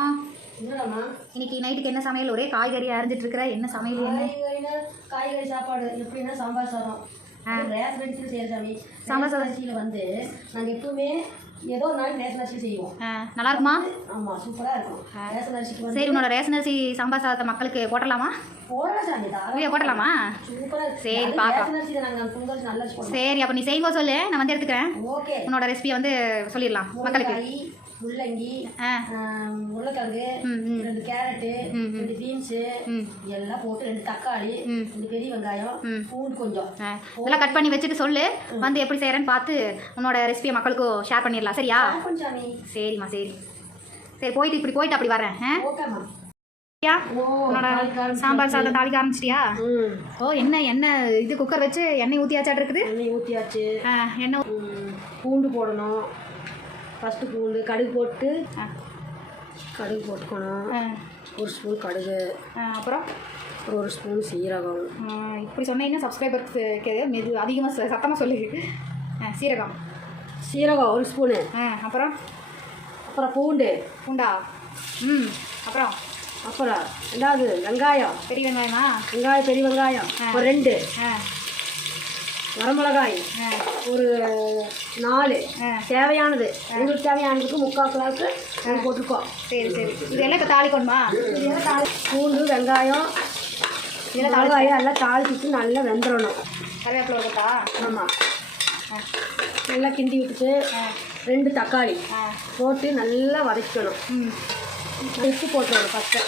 என்னடாமா இன்னைக்கு நைட்டுக்கு என்ன சமையல்? ஒரே காய்கறி அரைஞ்சிட்டு இருக்கிற. என்ன சமையல்? காய்கறி சாப்பாடு எப்படின்னா சாம்பார் சாதம். ரேஷன் அரிசியில் செய்கிற சாமி. சாம்பார் சாதம் அரிசியில் வந்து நாங்கள் எப்பவுமே ஏதோ ஒரு நாள் ரேஷன் அரிசி செய்வோம். நல்லா இருக்குமா? ஆமாம், சூப்பராக இருக்கும். ரேஷன் அரிசிக்கு சரி, உன்னோட ரேஷன் அரிசி சாம்பார் சாதத்தை மக்களுக்கு போட்டலாமா? போடலாம் சாமி, வீடியோ போட்டலாமா? சூப்பராக. சரி, பார்க்கலாம். நாங்கள் பொங்கல் நல்லா சரி, அப்போ நீ செய்யும்போது சொல்லு, நான் வந்து எடுத்துக்கிறேன். ஓகே, உன்னோட ரெசிபியை வந்து சொல்லிடலாம் மக்களுக்கு. முள்ளங்கி, உருளைக்கிழங்கு, 2 கேரட்டு, 2 பீன்ஸு எல்லாம் போட்டு 2 தக்காளி, 2 பெரிய வெங்காயம், பூண்டு கொஞ்சம் இதெல்லாம் கட் பண்ணி வச்சுட்டு சொல்லு. வந்து எப்படி செய்கிறேன்னு பார்த்து உன்னோட ரெசிபியை மக்களுக்கும் ஷேர் பண்ணிடலாம். சரியா? சரிம்மா, சரி சரி. போயிட்டு அப்படி வரேன். ஓகேம்மா. உன்னோட சாம்பார் சாதம் தாளிக்க ஆரம்பிச்சிட்டியா? ஓ, என்ன இது குக்கர் வச்சு எண்ணெய் ஊற்றியாச்சாட்டு இருக்குது? எண்ணெய் ஊற்றியாச்சு. எண்ணெய் பூண்டு போடணும். ஃபஸ்ட்டு பூண்டு, கடுகு போட்டுக்கணும். 1 ஸ்பூன் கடுகு, அப்புறம் 1 ஸ்பூன் சீரகம். இப்படி சொன்னீங்கன்னா சப்ஸ்கிரைபர்ஸ் மெது அதிகமாக சத்தமாக சொல்லு. சீரகம் 1 ஸ்பூனு. அப்புறம் பூண்டா? அப்புறம் ரெண்டாவது வெங்காயம். பெரிய வெங்காயமா? பெரிய வெங்காயம் ஒரு 2. வரமிளகாய் ஒரு 4. தேவையானது உங்களுக்கு தேவையானதுக்கு 3/4 கிலோவுக்கு போட்டிருக்கோம். சரி. இதெல்லாம் இப்போ தாளிக்கணுமா? பூண்டு, வெங்காயம், மிளகாயம் எல்லாம் தாளிச்சிட்டு நல்லா வெந்துடணும். கருவேப்பிலை இருக்கா? ஆமாம், நல்லா கிண்டி விட்டுட்டு 2 தக்காளி போட்டு நல்லா வதக்கணும். உப்பு போட்டுருவோம் ஃபஸ்ட்டு.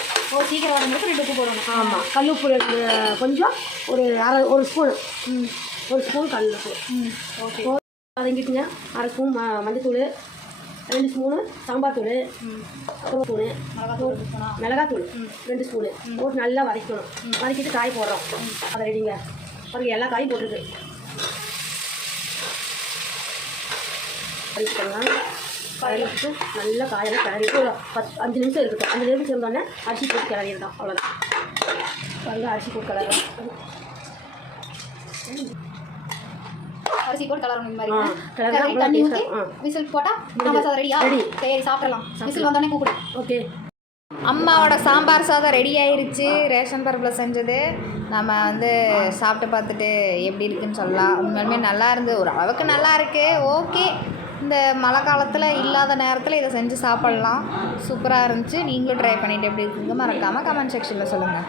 சீக்கிரம் வரங்களுக்கு 2 உப்பு போடணும். ஆமாம், கல் உப்பு கொஞ்சம் ஒரு ஸ்பூனு. 1 ஸ்பூன் கல் உப்பு. ஓகே, வதங்கிட்டுங்க. 1/2 ஸ்பூன் மஞ்சத்தூள், 2 ஸ்பூனு சாம்பார் தூள், 1 ஸ்பூனு மிளகாத்தூள், 2 ஸ்பூனு போட்டு நல்லா வதக்கணும். வதக்கிட்டு காய் போடுறோம். அதை ரெடிங்க. பாருங்க, எல்லா காயும் போட்டுருக்கு. வதக்கிட்டு நல்லா காயெல்லாம் கிளறிட்டு ஒரு 5 நிமிஷம் இருக்கட்டும். 5 நிமிஷம் இருந்தோடனே அரிசி போட்டு கிளறிடலாம். அவ்வளோதான். பாருங்க, அரிசி போட்டு கிளறலாம். அரிசி போட்டு கலரணும். இந்த மாதிரி தண்ணி ஊற்றி விசில் போட்டால் சாம்பார் சாதம் ரெடியா? சரி, சாப்பிடலாம். விசில் வந்தோடனே கூப்பிடு. ஓகே. அம்மாவோட சாம்பார் சாதம் ரெடி ஆயிருச்சு. ரேஷன் பருப்பில் செஞ்சது. நம்ம வந்து சாப்பிட்டு பார்த்துட்டு எப்படி இருக்குதுன்னு சொல்லலாம். உண்மையுமே நல்லா இருந்து, ஒரு அளவுக்கு நல்லா இருக்குது. ஓகே, இந்த மழை காலத்தில் இல்லாத நேரத்தில் இதை செஞ்சு சாப்பிட்லாம். சூப்பராக இருந்துச்சு. நீங்களும் ட்ரை பண்ணிவிட்டு எப்படி இருக்குங்க மறக்காமல் கமெண்ட் செக்ஷனில் சொல்லுங்கள்.